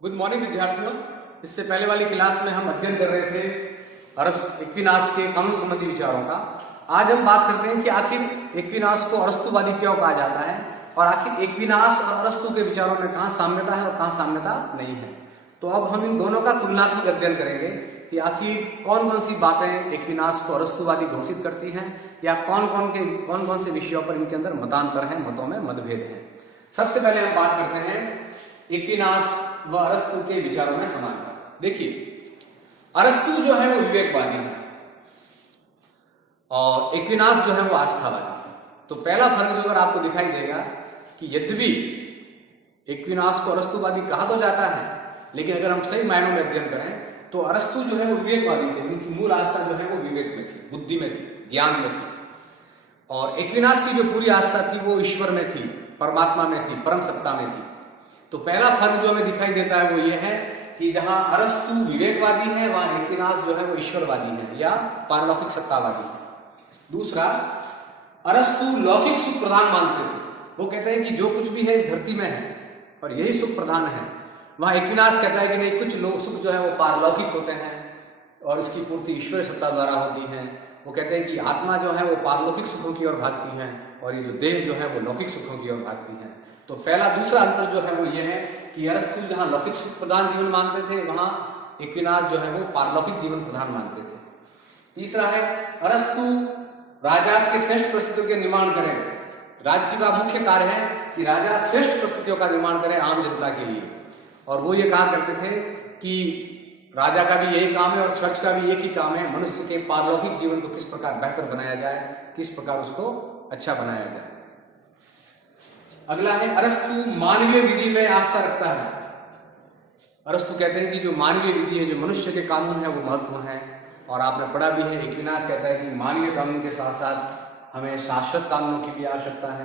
Good morning विद्यार्थियों। इससे पहले वाली क्लास में हम अध्ययन कर रहे थे एक्विनास के कानून संबंधी विचारों का। आज हम बात करते हैं कि आखिर एक्विनास को अरस्तुवादी क्यों कहा जाता है और आखिर एक्विनास और अरस्तु के विचारों में कहाँ साम्यता है और कहाँ साम्यता नहीं है। तो अब हम इन दोनों का तुलनात्मक अध्ययन करेंगे कि आखिर कौन कौन सी बातें एक्विनास को अरस्तुवादी घोषित करती हैं या कौन कौन से विषयों पर इनके अंदर मतांतर हैं, मतों में मतभेद हैं। सबसे पहले हम बात करते हैं एक्विनास व अरस्तु के विचारों में समानता। देखिए, अरस्तु जो है वो विवेकवादी है और एक्विनास जो है वो आस्थावादी है। तो पहला फर्क जो अगर आपको दिखाई देगा कि यद्यपि एक्विनास को अरस्तुवादी कहा तो जाता है, लेकिन अगर हम सही मायनों में अध्ययन करें तो अरस्तु जो है वो विवेकवादी थे। उनकी मूल आस्था जो है वो विवेक में थी, बुद्धि में थी, ज्ञान में थी। और एक्विनास की जो पूरी आस्था थी वो ईश्वर में थी, परमात्मा में थी, परम सत्ता में थी। तो पहला फर्क जो हमें दिखाई देता है वो ये है कि जहां अरस्तु विवेकवादी है वहां एक्विनास जो है वो ईश्वरवादी है या पारलौकिक सत्तावादी है। दूसरा, अरस्तु लौकिक सुख प्रधान मानते थे। वो कहते हैं कि जो कुछ भी है इस धरती में है और यही सुख प्रधान है। वहां एक्विनास कहता है कि नहीं, कुछ लोग सुख जो है वो पारलौकिक होते हैं और इसकी पूर्ति ईश्वर सत्ता द्वारा होती है। वो कहते हैं कि आत्मा जो है वो पारलौकिक सुखों की ओर भागती है और ये जो देह जो है वो लौकिक सुखों की ओर भागती है। तो पहला दूसरा अंतर जो है वो ये है कि अरस्तु जहां लौकिक सुख प्रधान जीवन मानते थे वहां एक्विनास जो है वो पारलौकिक जीवन प्रधान मानते थे। तीसरा है, अरस्तु राजा के श्रेष्ठ परिस्थितियों के निर्माण करें। राज्य का मुख्य कार्य है कि राजा श्रेष्ठ परिस्थितियों का निर्माण करे आम जनता के लिए। और वो ये कहा करते थे कि राजा का भी यही काम है और चर्च का भी एक ही काम है, मनुष्य के पारलौकिक जीवन को किस प्रकार बेहतर बनाया जाए, किस प्रकार उसको अच्छा बनाया जाए। अगला है, अरस्तु मानवीय विधि में आस्था रखता है। अरस्तु कहते हैं कि जो मानवीय विधि है, जो मनुष्य के कानून है वो महत्वपूर्ण है। और आपने पढ़ा भी है, एक्विनास कहता है कि मानवीय कानून के साथ साथ हमें शाश्वत कानूनों की भी आवश्यकता है,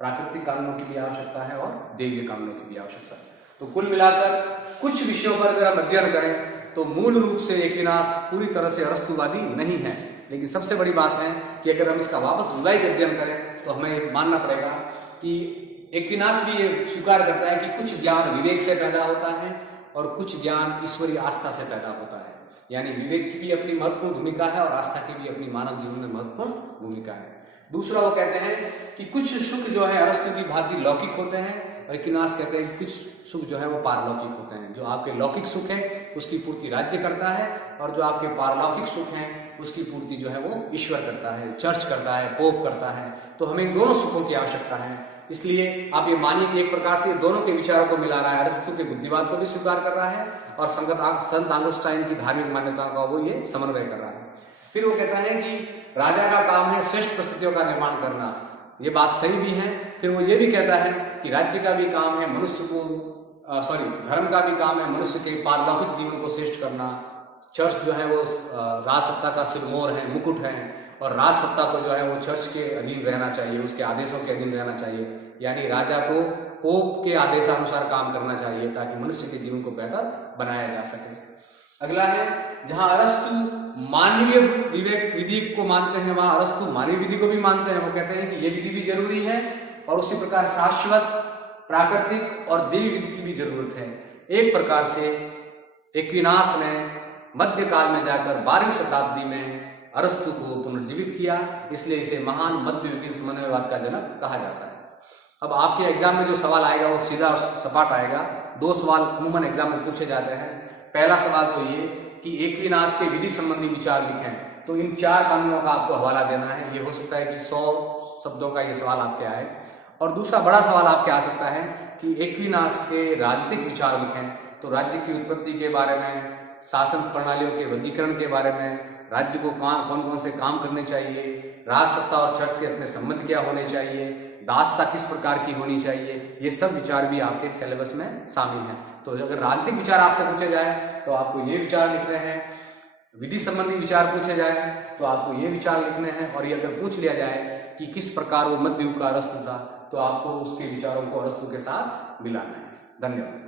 प्राकृतिक कानूनों की भी आवश्यकता है और दैवीय कानूनों की भी आवश्यकता है। तो कुल मिलाकर कुछ विषयों पर अगर हम अध्ययन करें तो मूल रूप से एक्विनास पूरी तरह से अरस्तुवादी नहीं है। लेकिन सबसे बड़ी बात है कि अगर हम इसका वापस रिवाइज अध्ययन करें तो हमें मानना पड़ेगा कि एक्विनास भी ये स्वीकार करता है कि कुछ ज्ञान विवेक से पैदा होता है और कुछ ज्ञान ईश्वरीय आस्था से पैदा होता है। यानी विवेक की भी अपनी महत्वपूर्ण भूमिका है और आस्था की भी अपनी मानव जीवन में महत्वपूर्ण भूमिका है। दूसरा, वो कहते हैं कि कुछ सुख जो है अरस्तु की भांति लौकिक होते हैं और एक्विनास कहते हैं कि कुछ सुख जो है वो पारलौकिक होते हैं। जो आपके लौकिक सुख है उसकी पूर्ति राज्य करता है और जो आपके पारलौकिक सुख हैं उसकी पूर्ति जो है वो ईश्वर करता है, चर्च करता है, पोप करता है। तो हमें इन दोनों सुखों की आवश्यकता है। इसलिए आप ये मानिए कि एक प्रकार से दोनों के विचारों को मिला रहा है। अरस्तु के बुद्धिवाद को भी स्वीकार कर रहा है और संत ऑगस्टाइन की धार्मिक मान्यताओं का वो ये समन्वय कर रहा है। फिर वो कहता है कि राजा का काम है श्रेष्ठ परिस्थितियों का निर्माण करना। ये बात सही भी है। फिर वो ये भी कहता है कि राज्य का भी काम है मनुष्य को धर्म का भी काम है मनुष्य के पारलौकिक जीवन को श्रेष्ठ करना। चर्च जो है वो राज सत्ता का सिरमौर है, मुकुट है और राज सत्ता को जो है वो चर्च के अधीन रहना चाहिए, उसके आदेशों के अधीन रहना चाहिए। यानी राजा को पोप के आदेशानुसार काम करना चाहिए ताकि मनुष्य के जीवन को बेहतर बनाया जा सके। अगला है, जहां अरस्तु मानवीय विवेक विधि को मानते हैं वहां अरस्तु मानवीय विधि को भी मानते हैं। वो कहते हैं कि ये विधि भी जरूरी है और उसी प्रकार शाश्वत, प्राकृतिक और दैवीय विधि की भी जरूरत है। एक प्रकार से एक्विनास ने मध्यकाल में जाकर 12वीं शताब्दी में अरस्तु को पुनर्जीवित किया, इसलिए इसे महान मध्ययुगीन समन्वयवाद का जनक कहा जाता है। अब आपके एग्जाम में जो सवाल आएगा वो सीधा और सपाट आएगा। दो सवाल अमूमन एग्जाम में पूछे जाते हैं। पहला सवाल तो ये कि एक्विनास के विधि संबंधी विचार लिखें। तो इन 4 कानूनों का आपको हवाला देना है। ये हो सकता है कि 100 शब्दों का ये सवाल आपके आए। और दूसरा बड़ा सवाल आपके आ सकता है कि एक्विनास के राजनीतिक विचार लिखें। तो राज्य की उत्पत्ति के बारे में, शासन प्रणालियों के वर्गीकरण के बारे में, राज्य को कौन कौन से काम करने चाहिए, राज सत्ता और चर्च के अपने संबंध क्या होने चाहिए, दासता किस प्रकार की होनी चाहिए, ये सब विचार भी आपके सिलेबस में शामिल हैं। तो अगर राजनीतिक विचार आपसे पूछे जाए तो आपको ये विचार लिखने हैं, विधि संबंधी विचार पूछे जाए तो आपको ये विचार लिखने हैं। और ये अगर पूछ लिया जाए कि किस प्रकार वो मध्य युग का अरस्तु था तो आपको उसके विचारों को अरस्तु के साथ मिलाना है। धन्यवाद।